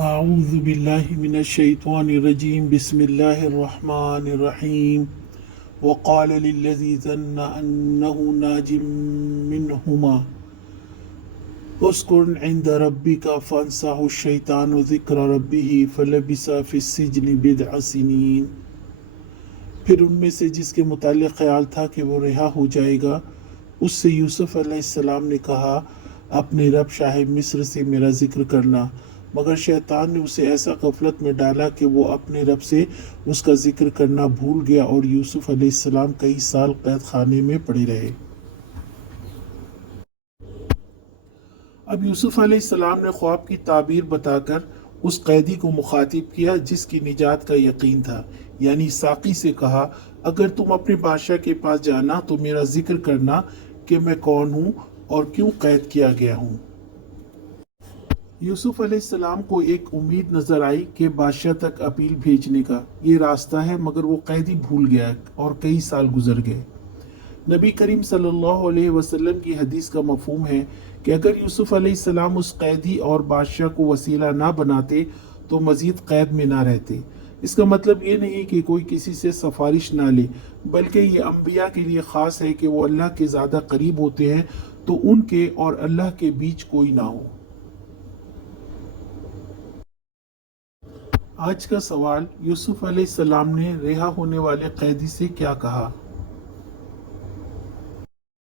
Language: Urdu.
اعوذ باللہ من الشیطان الرجیم بسم اللہ الرحمن الرحیم وقال للذی ظن انه ناج منہما اسکن عند ربک فانساه الشیطان ذکر ربہ فلبث فی السجن بضع سنین۔ پھر ان میں سے جس کے متعلق خیال تھا کہ وہ رہا ہو جائے گا، اس سے یوسف علیہ السلام نے کہا اپنے رب شاہ مصر سے میرا ذکر کرنا، مگر شیطان نے اسے ایسا غفلت میں ڈالا کہ وہ اپنے رب سے اس کا ذکر کرنا بھول گیا، اور یوسف علیہ السلام کئی سال قید خانے میں پڑے رہے۔ اب یوسف علیہ السلام نے خواب کی تعبیر بتا کر اس قیدی کو مخاطب کیا جس کی نجات کا یقین تھا، یعنی ساقی سے کہا اگر تم اپنے بادشاہ کے پاس جانا تو میرا ذکر کرنا کہ میں کون ہوں اور کیوں قید کیا گیا ہوں۔ یوسف علیہ السلام کو ایک امید نظر آئی کہ بادشاہ تک اپیل بھیجنے کا یہ راستہ ہے، مگر وہ قیدی بھول گیا اور کئی سال گزر گئے۔ نبی کریم صلی اللہ علیہ وسلم کی حدیث کا مفہوم ہے کہ اگر یوسف علیہ السلام اس قیدی اور بادشاہ کو وسیلہ نہ بناتے تو مزید قید میں نہ رہتے۔ اس کا مطلب یہ نہیں کہ کوئی کسی سے سفارش نہ لے، بلکہ یہ انبیاء کے لیے خاص ہے کہ وہ اللہ کے زیادہ قریب ہوتے ہیں تو ان کے اور اللہ کے بیچ کوئی نہ ہو۔ آج کا سوال، یوسف علیہ السلام نے رہا ہونے والے قیدی سے کیا کہا؟